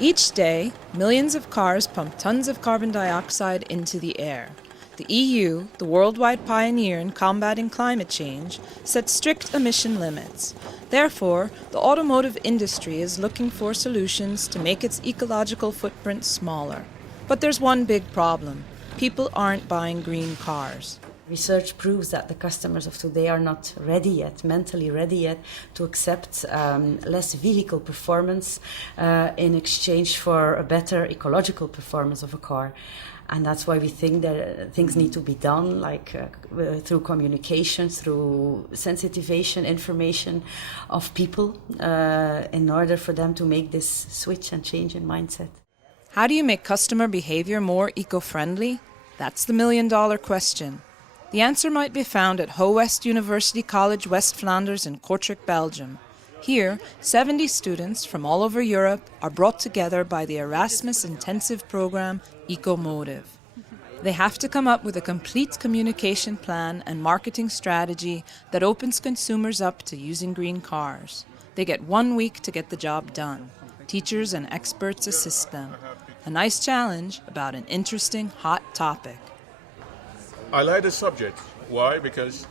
Each day, millions of cars pump tons of carbon dioxide into the air. The EU, the worldwide pioneer in combating climate change, sets strict emission limits. Therefore, the automotive industry is looking for solutions to make its ecological footprint smaller. But there's one big problem. People aren't buying green cars. Research proves that the customers of today are not ready yet, mentally ready yet, to accept less vehicle performance in exchange for a better ecological performance of a car. And that's why we think that things need to be done, like through communication, through sensitization, information of people, in order for them to make this switch and change in mindset. How do you make customer behavior more eco-friendly? That's the million-dollar question. The answer might be found at Howest University College, West Flanders in Kortrijk, Belgium. Here, 70 students from all over Europe are brought together by the Erasmus Intensive Program Ecommotive. They have to come up with a complete communication plan and marketing strategy that opens consumers up to using green cars. They get 1 week to get the job done. Teachers and experts assist them. A nice challenge about an interesting, hot topic. I like the subject. Why? Because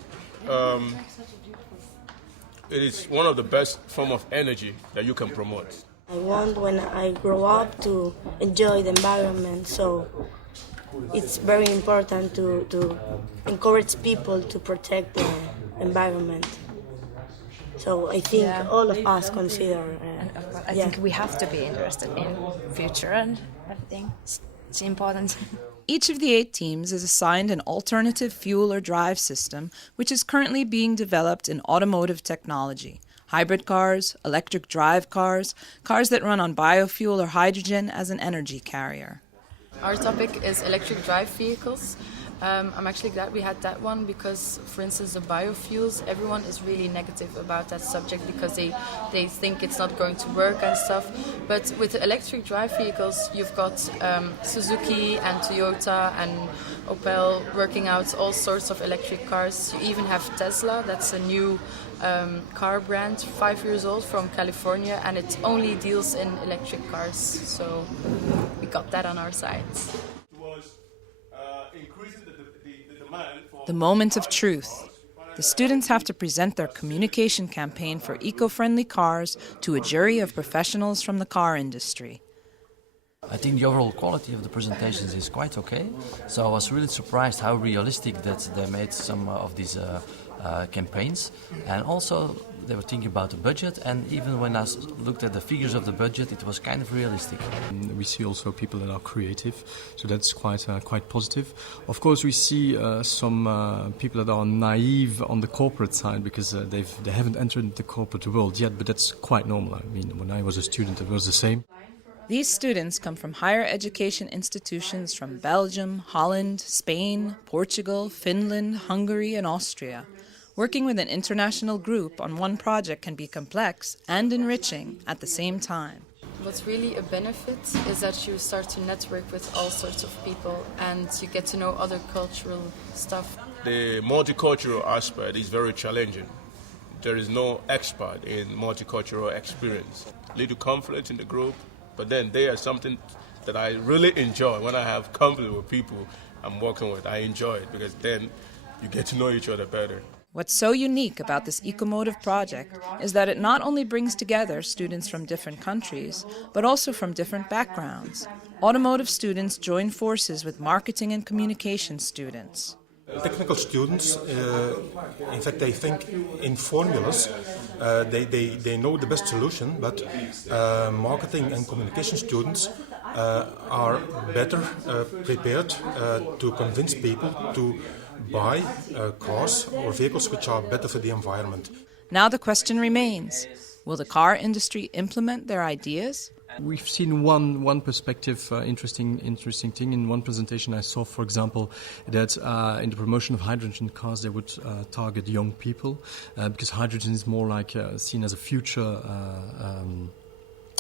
it is one of the best form of energy that you can promote. I want when I grow up to enjoy the environment, so it's very important to encourage people to protect the environment. So I think all of us consider. I think we have to be interested in future and everything. It's important. Each of the 8 teams is assigned an alternative fuel or drive system, which is currently being developed in automotive technology. Hybrid cars, electric drive cars, cars that run on biofuel or hydrogen as an energy carrier. Our topic is electric drive vehicles. I'm actually glad we had that one because, for instance, the biofuels, everyone is really negative about that subject because they think it's not going to work and stuff. But with the electric drive vehicles, you've got Suzuki and Toyota and Opel working out all sorts of electric cars. You even have Tesla, that's a new car brand, 5 years old, from California, and it only deals in electric cars. So we got that on our side. The moment of truth. The students have to present their communication campaign for eco-friendly cars to a jury of professionals from the car industry. I think the overall quality of the presentations is quite okay. So I was really surprised how realistic that they made some of these campaigns. And also they were thinking about the budget, and even when I looked at the figures of the budget, it was kind of realistic. We see also people that are creative, so that's quite positive. Of course, we see some people that are naive on the corporate side because they haven't entered the corporate world yet, but that's quite normal. I mean, when I was a student, it was the same. These students come from higher education institutions from Belgium, Holland, Spain, Portugal, Finland, Hungary, and Austria. Working with an international group on one project can be complex and enriching at the same time. What's really a benefit is that you start to network with all sorts of people and you get to know other cultural stuff. The multicultural aspect is very challenging. There is no expert in multicultural experience. Little conflict in the group, but then they are something that I really enjoy. When I have conflict with people I'm working with, I enjoy it because then you get to know each other better. What's so unique about this Ecommotive project is that it not only brings together students from different countries, but also from different backgrounds. Automotive students join forces with marketing and communication students. Technical students, in fact, they think in formulas. They know the best solution, but marketing and communication students are better prepared to convince people to buy cars or vehicles which are better for the environment. Now the question remains, will the car industry implement their ideas? We've seen one perspective, interesting thing. In one presentation I saw, for example, that in the promotion of hydrogen cars they would target young people because hydrogen is more like seen as a future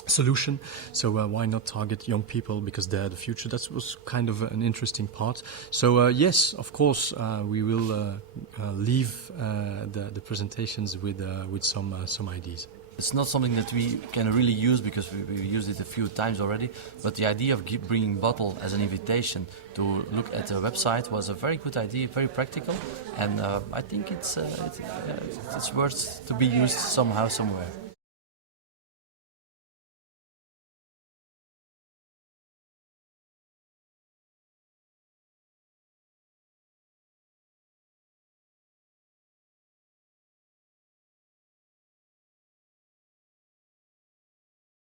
solution. So why not target young people because they're the future? That was kind of an interesting part. So yes, of course, we will leave the presentations with some ideas. It's not something that we can really use because we used it a few times already, but the idea of bringing bottle as an invitation to look at the website was a very good idea, very practical, and I think it's worth to be used somehow, somewhere.